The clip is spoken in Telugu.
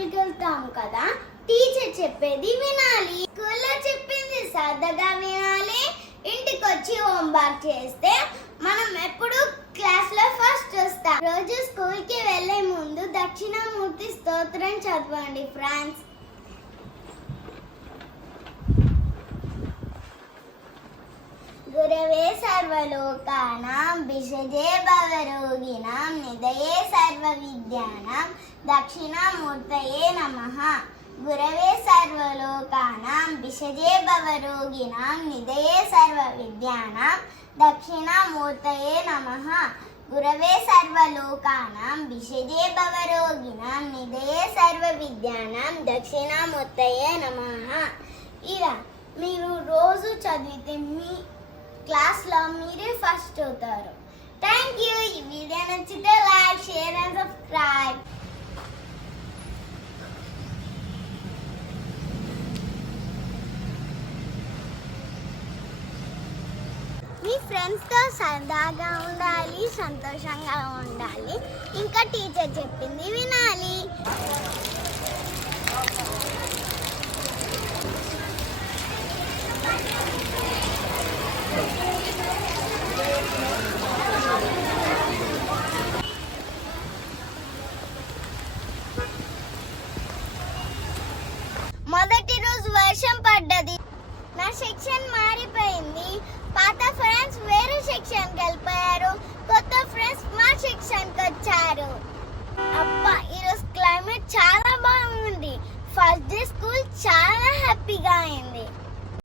స్కూల్కి వెళ్తాం కదా, టీచర్ చెప్పేది వినాలి. స్కూల్లో చెప్పింది శ్రద్ధగా వినాలి. ఇంటికి వచ్చి హోంవర్క్ చేస్తే మనం ఎప్పుడు క్లాస్ లో ఫస్ట్ వస్తాం. రోజు స్కూల్ కి వెళ్లే ముందు దక్షిణామూర్తి స్తోత్రం చదవండి ఫ్రెండ్స్. గురవే సర్వలోకానాం విషజే భవరోగిణాం నిధయే సర్వ విద్యానాం దక్షిణామూర్తయే నమః. గురవే సర్వలోకానాం విషజే భవరోగిణాం నిధయే సర్వ విద్యానాం దక్షిణామూర్తయే నమః. గురవే సర్వలోకానాం విషజే భవరోగిణాం నిధయే సర్వ విద్యానాం దక్షిణామూర్తయే నమః. ఇలా మీరు రోజు చదివితే మీ క్లాస్లో మీరే ఫస్ట్ అవుతారు. Thank you. ఈ వీడియో నచ్చితే లైక్, షేర్ అండ్ సబ్స్క్రైబ్. మీ ఫ్రెండ్స్తో సరదాగా ఉండాలి, సంతోషంగా ఉండాలి, ఇంకా టీచర్ చెప్పింది వినాలి. మొదటి రోజు వర్షం పడ్డది. నా సెక్షన్ మారిపోయింది. పాత ఫ్రెండ్స్ వేరే సెక్షన్ కి వెళ్ళిపోయారు. కొత్త ఫ్రెండ్స్ మా సెక్షన్ కి వచ్చారు. అబ్బా, ఈరోజు క్లైమేట్ చాలా బాగుంది. ఫస్ట్ డే స్కూల్ చాలా హ్యాపీగా అయింది.